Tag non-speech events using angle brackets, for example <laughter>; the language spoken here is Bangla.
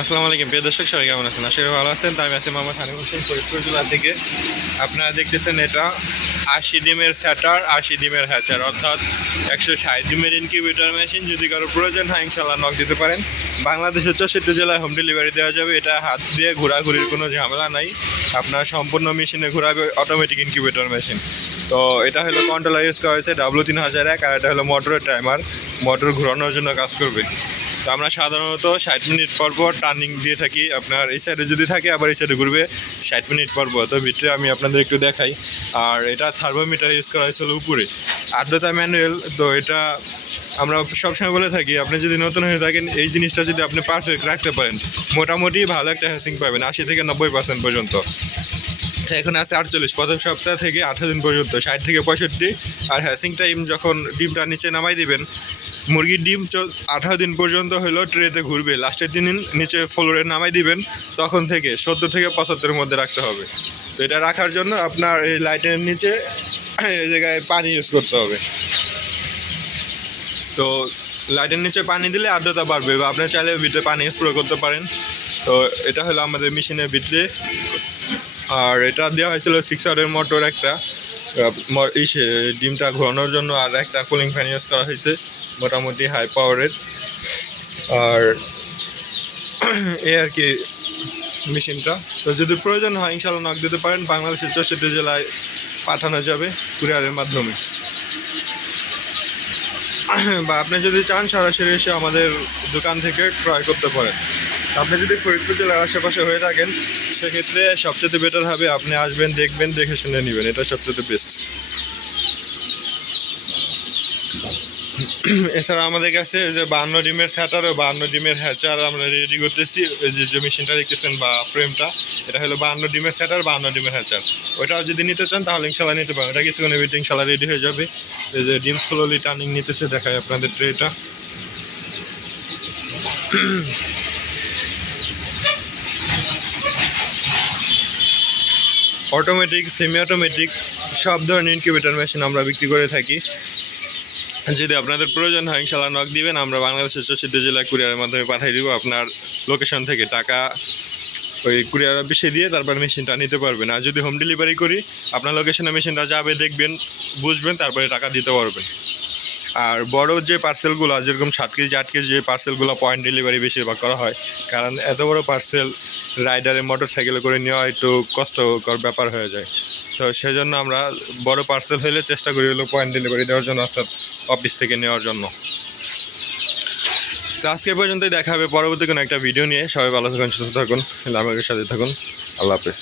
আসসালামু আলাইকুম। প্রিয় দর্শক, সবাই কেমন আছেন? করি ভালো আছেন। আমি আছি মোহাম্মদ হানিফ হোসেন, ফরিদপুর জেলা থেকে আপনারা দেখতেছেন এটা আশি ডিমের স্যাটার আশি ডিমের হ্যাচার। অর্থাৎ একশো ষাট ডিমের ইনকিউবেটর মেশিন যদি কারও প্রয়োজন হয় ইনশাল্লাহ নক দিতে পারেন। বাংলাদেশের চৌষট্টি জেলায় হোম ডেলিভারি দেওয়া যাবে। এটা হাত দিয়ে ঘোরাঘুরির কোনো ঝামেলা নাই। আপনার সম্পূর্ণ মেশিনে ঘোরাবে অটোমেটিক ইনকিউবেটর মেশিন তো এটা হলো কন্ট্রোলার ইউজ করা হয়েছে ডাব্লু তিন হাজার এক, আর এটা হলো মোটরের টাইমার মোটর ঘোরানোর জন্য কাজ করবে। তো আমরা সাধারণত ষাট মিনিট পর পর টার্নিং দিয়ে থাকি। আপনার এই সাইডে যদি থাকে, আবার এই সাইডে ঘুরবে ষাট মিনিট পর পর। তো ভিতরে আমি আপনাদের একটু দেখাই। আর এটা থার্মোমিটার ইউজ করা হয়েছিল উপরে। আর্দ্রতা ম্যানুয়াল তো এটা আমরা সবসময় বলে থাকি, আপনি যদি নতুন হয়ে থাকেন, এই জিনিসটা যদি আপনি পারফেক্ট রাখতে পারেন, মোটামুটি ভালো একটা হ্যাসিং পাবেন, আশি থেকে নব্বই পার্সেন্ট পর্যন্ত। এখন আছে আটচল্লিশ, প্রথম সপ্তাহ থেকে আঠারো দিন পর্যন্ত, ষাট থেকে পঁয়ষট্টি। আর হ্যাসিং টাইম যখন ডিমটা নিচে নামাই দিবেন মুরগির ডিম আঠারো দিন পর্যন্ত হলো ট্রেতে ঘুরবে। লাস্টের দিন নিচে ফ্লোরে নামাই দিবেন, তখন থেকে সত্তর থেকে পঁচাত্তরের মধ্যে রাখতে হবে। তো এটা রাখার জন্য আপনার এই লাইটের নিচে <clears throat> এই জায়গায় পানি ইউজ করতে হবে। তো লাইটের নিচে পানি দিলে আর্দ্রতা বাড়বে বা আপনি চাইলে ভিতরে পানি স্প্রে করতে পারেন। তো এটা হলো আমাদের মেশিনের ভিতরে। আর এটা দেওয়া হয়েছিল সিক্স আরের মোটর একটা ইসে, ডিমটা ঘোরানোর জন্য আর একটা কুলিং ফ্যান ইউজ করা হয়েছে। মোটামুটি হাই পাওয়ারের আর <clears throat> এই আর কি মেশিনটা। তো যদি প্রয়োজন হয় ইনশাল্লাহ নক দিতে পারেন। বাংলাদেশের চৌষট্টি জেলায় পাঠানো যাবে কুরিয়ারের মাধ্যমে। <clears throat> বা আপনি যদি চান, সরাসরি এসে আমাদের দোকান থেকে ক্রয় করতে পারেন। আপনি যদি ফরিদপুর জেলার আশেপাশে হয়ে থাকেন, সেক্ষেত্রে সবচেয়ে বেটার হবে আপনি আসবেন, দেখবেন, দেখে শুনে নেবেন। এটা সবচেয়ে বেস্ট <clears throat> এছাড়া আমাদের কাছে যে বান্ন ডিমের স্যাটার ও বান্ন ডিমের হ্যাচার আমরা রেডি করতেছি। যে যে মেশিনটা দেখতেছেন বা ফ্রেমটা এটা হলো বান্ন ডিমের স্যাটার বান্ন ডিমের হ্যাচার। ওটাও যদি নিতে চান তাহলে ইনশাল্লাহ নিতে পারেন। এটা কিছুক্ষণ ভিতরে ইনশাল্লাহ রেডি হয়ে যাবে। এই যে ডিম স্লোলি টার্নিং নিতেছে দেখায় আপনাদের ট্রেটা অটোমেটিক সেমি অটোমেটিক সব ধরনের ইনকিউবেটর মেশিন আমরা বিক্রি করে থাকি। যদি আপনাদের প্রয়োজন হয়, ইনশাল্লাহ নক দিবেন। আমরা বাংলাদেশের চৌষট্টি জেলা কুরিয়ারের মাধ্যমে পাঠিয়ে দিব। আপনার লোকেশন থেকে টাকা ওই কুরিয়ার অফিসে দিয়ে তারপর মেশিনটা নিতে পারবেন। আর যদি হোম ডেলিভারি করি, আপনার লোকেশনে মেশিনটা যাবে, দেখবেন, বুঝবেন, তারপরে টাকা দিতে পারবেন। আর বড় যে পার্সেলগুলো যেরকম সাত কেজি, আট কেজি যে পার্সেলগুলো পয়েন্ট ডেলিভারি বেশিরভাগ করা হয়, কারণ এত বড় পার্সেল রাইডারে মোটর সাইকেলে করে নেওয়া একটু কষ্টকর ব্যাপার হয়ে যায়। তো সেই জন্য আমরা বড় পার্সেল হইলে চেষ্টা করি হলো পয়েন্ট ডেলিভারি দেওয়ার জন্য অর্থাৎ অফিস থেকে নেওয়ার জন্য। তো আজকে পর্যন্তই দেখা হবে। পরবর্তী কোনো একটা ভিডিও নিয়ে। সবাই ভালো থাকুন, সুস্থ থাকুন আমাদের সাথে থাকুন। আল্লাহ হাফেজ।